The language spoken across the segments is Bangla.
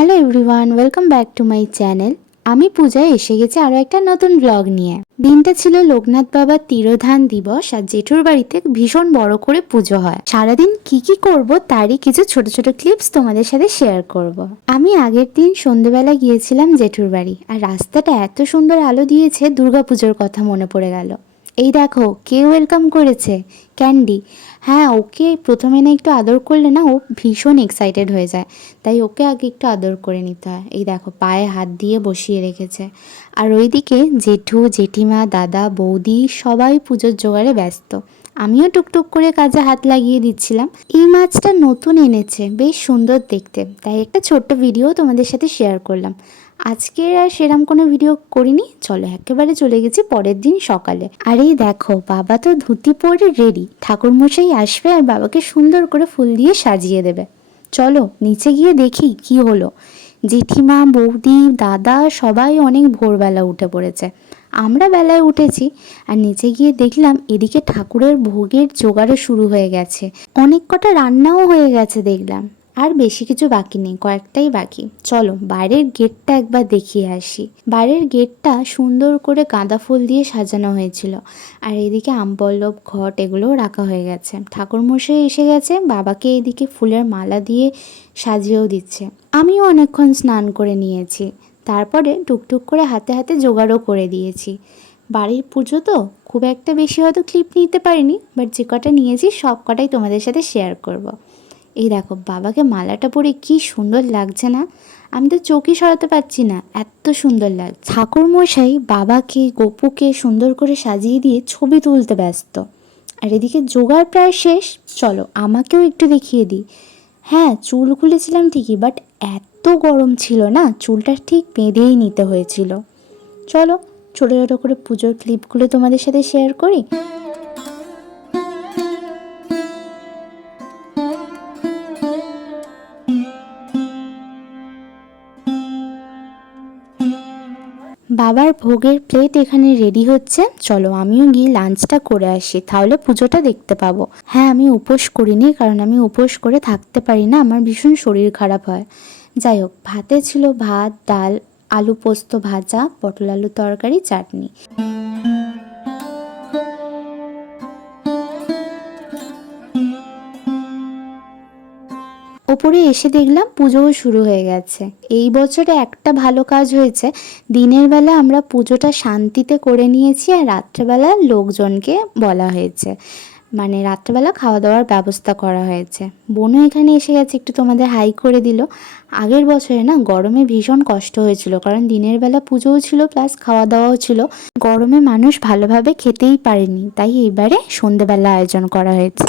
Hello everyone, welcome back to my channel. আমি পূজায় এসে গেছি আরও একটা নতুন ব্লগ নিয়ে। দিনটা ছিল লোকনাথ বাবার তিরোধান দিবস আর জেঠুর বাড়িতে ভীষণ বড় করে পুজো হয়। সারাদিন কি কি করব তারই কিছু ছোট ছোট ক্লিপস তোমাদের সাথে শেয়ার করব। আমি আগের দিন সন্ধ্যেবেলা গিয়েছিলাম জেঠুর বাড়ি, আর রাস্তাটা এত সুন্দর আলো দিয়েছে দুর্গাপুজোর কথা মনে পড়ে গেল। এই দেখো কে ওয়েলকাম করেছে, ক্যান্ডি। হ্যাঁ, ওকে প্রথমে না একটু আদর করলে না ও ভীষণ এক্সাইটেড হয়ে যায়, তাই ওকে আগে একটু আদর করে নিতে হয়। এই দেখো পায়ে হাত দিয়ে বসিয়ে রেখেছে। আর ওইদিকে জেঠু জেঠিমা দাদা বৌদি সবাই পুজোর জোগাড়ে ব্যস্ত। আমিও টুকটুক করে কাজে হাত লাগিয়ে দিচ্ছিলাম। এই মাছটা নতুন এনেছে, বেশ সুন্দর দেখতে, তাই একটা ছোট্ট ভিডিও তোমাদের সাথে শেয়ার করলাম। আজকে আর সেরকম কোনো ভিডিও করিনি, চলো একেবারে চলে গেছি পরের দিন সকালে। আর এই দেখো বাবা তো ধুতি পরে রেডি, ঠাকুরমশাই আসবে আর বাবাকে সুন্দর করে ফুল দিয়ে সাজিয়ে দেবে। চলো নিচে গিয়ে দেখি কি হলো। জেঠিমা বৌদি দাদা সবাই অনেক ভোরবেলা উঠে পড়েছে, আমরা বেলায় উঠেছি। আর নিচে গিয়ে দেখলাম এদিকে ঠাকুরের ভোগের জোগাড়ও শুরু হয়ে গেছে, অনেক কটা রান্নাও হয়ে গেছে দেখলাম। আর বেশি কিছু বাকি নেই, কয়েকটাই বাকি। চলো বাইরের গেটটা একবার দেখিয়ে আসি। বাইরের গেটটা সুন্দর করে গাঁদা ফুল দিয়ে সাজানো হয়েছিল, আর এদিকে আমপল্লব ঘট এগুলোও রাখা হয়ে গেছে। ঠাকুরমশাই এসে গেছে, বাবাকে এদিকে ফুলের মালা দিয়ে সাজিয়েও দিচ্ছে। আমিও অনেকক্ষণ স্নান করে নিয়েছি, তারপরে টুকটুক করে হাতে হাতে জোগাড়ও করে দিয়েছি। বাড়ির পুজো তো খুব একটা বেশি হয়তো ক্লিপ নিতে পারিনি, বাট যে কটা নিয়েছি সব কটাই তোমাদের সাথে শেয়ার করব। এই দেখো বাবাকে মালাটা পরে কি সুন্দর লাগছে না, আমি তো চোখই সরাতে পারছি না, এত সুন্দর লাগছে। ঠাকুরমশাই বাবাকে গপুকে সুন্দর করে সাজিয়ে দিয়ে ছবি তুলতে ব্যস্ত। আর এদিকে জোগাড় প্রায় শেষ, চলো আমাকেও একটু দেখিয়ে দিই। হ্যাঁ, চুল খুলেছিলাম ঠিকই, বাট এত গরম ছিল না, চুলটা ঠিক বেঁধেই নিতে হয়েছিল। চলো ছোটো ছোটো করে পুজোর ক্লিপগুলো তোমাদের সাথে শেয়ার করি। বাবার ভোগের প্লেট এখানে রেডি হচ্ছে, চলো আমিও গিয়ে লাঞ্চটা করে আসি, তাহলে পুজোটা দেখতে পাবো। হ্যাঁ, আমি উপোস করিনি, কারণ আমি উপোস করে থাকতে পারি না, আমার ভীষণ শরীর খারাপ হয়। যাই হোক, ভাতে ছিল ভাত ডাল আলু পোস্ত ভাজা পটল আলু তরকারি চাটনি। ওপরে এসে দেখলাম পুজোও শুরু হয়ে গেছে। এই বছরে একটা ভালো কাজ হয়েছে, দিনের বেলা আমরা পুজোটা শান্তিতে করে নিয়েছি, আর রাত্রেবেলা লোকজনকে বলা হয়েছে, মানে রাত্রেবেলা খাওয়া দাওয়ার ব্যবস্থা করা হয়েছে। বোনও এখানে এসে গেছে, একটু তোমাদের হাই করে দিল। আগের বছরে না গরমে ভীষণ কষ্ট হয়েছিল, কারণ দিনের বেলা পুজোও ছিল প্লাস খাওয়া দাওয়াও ছিল, গরমে মানুষ ভালোভাবে খেতেই পারেনি, তাই এইবারে সন্ধেবেলা আয়োজন করা হয়েছে।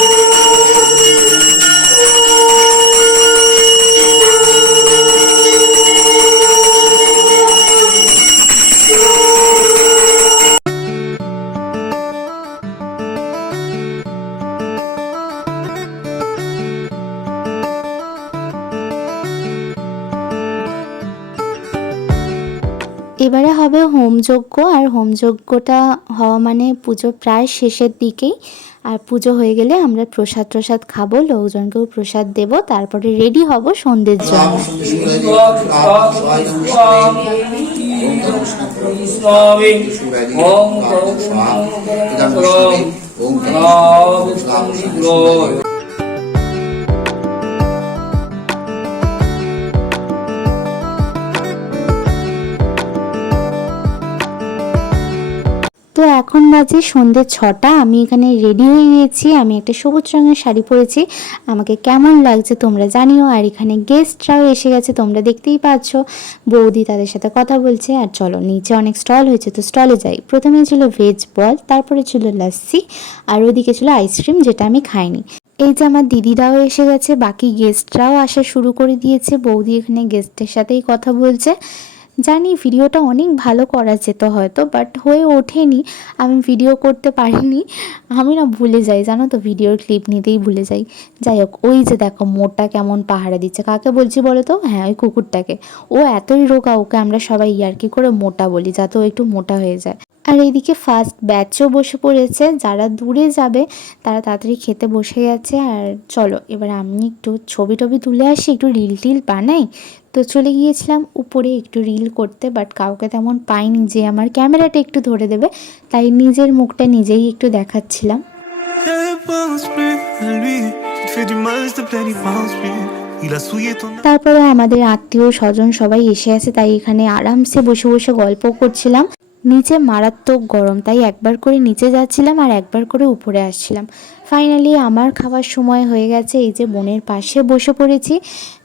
এবারে হবে হোমযজ্ঞ, আর হোমযজ্ঞটা হওয়া মানে পুজো প্রায় শেষের দিকেই। আর পুজো হয়ে গেলে আমরা প্রসাদ প্রসাদ খাবো, লোকজনকেও প্রসাদ দেব, তারপরে রেডি হব সন্ধ্যের জন্য। তো এখন বাজে সন্ধ্যে 6টা, আমি এখানে রেডি হয়ে গিয়েছি। আমি একটা সবুজ রঙের শাড়ি পরেছি, আমাকে কেমন লাগছে তোমরা জানিও। আর এখানে গেস্টরাও এসে গেছে, তোমরা দেখতেই পাচ্ছ, বৌদি তাদের সাথে কথা বলছে। আর চলো নিচে অনেক স্টল হয়েছে, তো স্টলে যাই। প্রথমে ছিল ভেজ বল, তারপরে ছিল লাস্সি, আর ওদিকে ছিল আইসক্রিম, যেটা আমি খাইনি। এই যে আমার দিদিরাও এসে গেছে, বাকি গেস্টরাও আসা শুরু করে দিয়েছে। বৌদি এখানে গেস্টের সাথেই কথা বলছে। জানি ভিডিওটা অনেক ভালো করা যেত হয়তো, বাট হয়ে ওঠেনি, আমি ভিডিও করতে পারিনি। আমি না ভুলে যাই জানো তো, ভিডিওর ক্লিপ নিতেই ভুলে যাই। যাই হোক, ওই যে দেখো মোটা কেমন পাহারা দিচ্ছে, কাকে বলছি বলো তো? হ্যাঁ, ওই কুকুরটাকে। ও এতই রোগা, ওকে আমরা সবাই ইয়ার্কি করে মোটা বলি, যাতে ও একটু মোটা হয়ে যায়। আর এইদিকে ফার্স্ট ব্যাচও বসে পড়েছে, যারা দূরে যাবে তারা তাড়াতাড়ি খেতে বসে গেছে। আর চলো এবার আমি একটু ছবি টবি তুলে আসি, একটু রিল টিল বানাই। তো চলে গিয়েছিলাম উপরে একটু রিল করতে, বাট কাউকে তেমন পাইনি যে আমার ক্যামেরাটা একটু ধরে দেবে, তাই নিজের মুখটা নিজেই একটু দেখাচ্ছিলাম। তারপরে আমাদের আত্মীয় স্বজন সবাই এসে আছে, তাই এখানে আরামসে বসে বসে গল্প করছিলাম। নিচে মারাত্মক গরম, তাই একবার করে নিচে যাচ্ছিলাম আর একবার করে উপরে আসছিলাম। ফাইনালি আমার খাবার সময় হয়ে গেছে, এই যে বোনের পাশে বসে পড়েছি।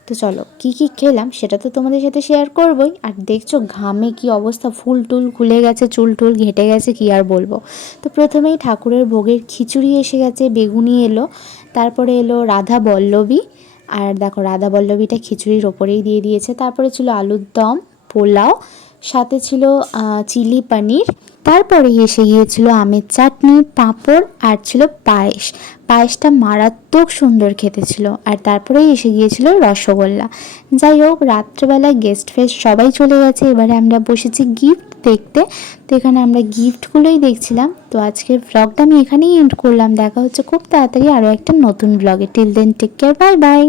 তো চলো কি কি খেলাম সেটা তো তোমাদের সাথে শেয়ার করবই। আর দেখছো ঘামে কি অবস্থা, ফুল টুল খুলে গেছে, চুল টুল ঘেঁটে গেছে, কি আর বলবো। তো প্রথমেই ঠাকুরের ভোগের খিচুড়ি এসে গেছে, বেগুনি এলো, তারপরে এলো রাধা বল্লভী। আর দেখো রাধা বল্লভীটা খিচুড়ির ওপরেই দিয়ে দিয়েছে। তারপরে ছিল আলুর দম, পোলাও, সাথে ছিল চিলি পনির। তারপরে এসে গিয়েছিল আমের চাটনি, পাঁপড় আর ছিল পায়েস। পায়েসটা মারাত্মক সুন্দর খেতে ছিল। আর তারপরেই এসে গিয়েছিল রসগোল্লা। যাই হোক, রাত্রেবেলা গেস্ট ফেস্ট সবাই চলে গেছে, এবারে আমরা বসেছি গিফট দেখতে। তো এখানে আমরা গিফটগুলোই দেখছিলাম। তো আজকের ব্লগটা আমি এখানেই এন্ড করলাম। দেখা হচ্ছে খুব তাড়াতাড়ি আরও একটা নতুন ব্লগে। Till then take care, bye by.